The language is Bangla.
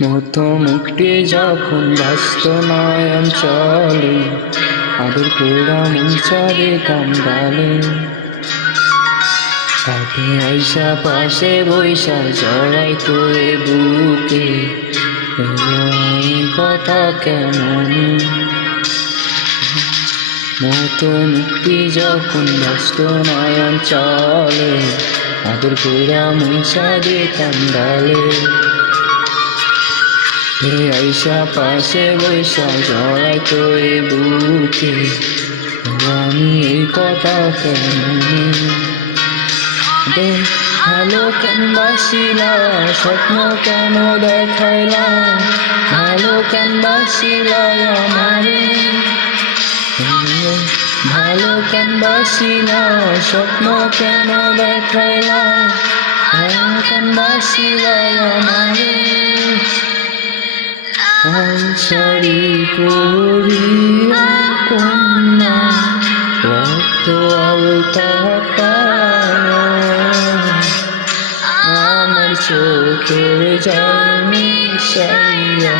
মুহূর্ত মুক্তি যখন ব্যস্ত নয়ন চলে, আদর কইরা মুঞ্চারে কান্দালে, তাকে আইসা পাশে বৈশা জড়াই তোরে বুকে, এই কথা কেমন। মুহূর্ত মুক্তি যখন ব্যস্ত নয়ন চলে, আদর কইরা মুঞ্চারে কান্দালে, আইসা পাশে বৈশা জড়াই তোরে বুকে, আমি এই কথা কেন। ভালো কেন বাসিলা, স্বপ্ন কেন দেখাইলা, ভালো কেন বাসিলা আমারে, ভালো কেন বাসিলা, স্বপ্ন কেন দেখাইলা, ভালো কেন বাসিলা আমারে। শাড়ি পরিয়া কন্যা রক্ত আলতা আমার চোখের জল মিশাইয়া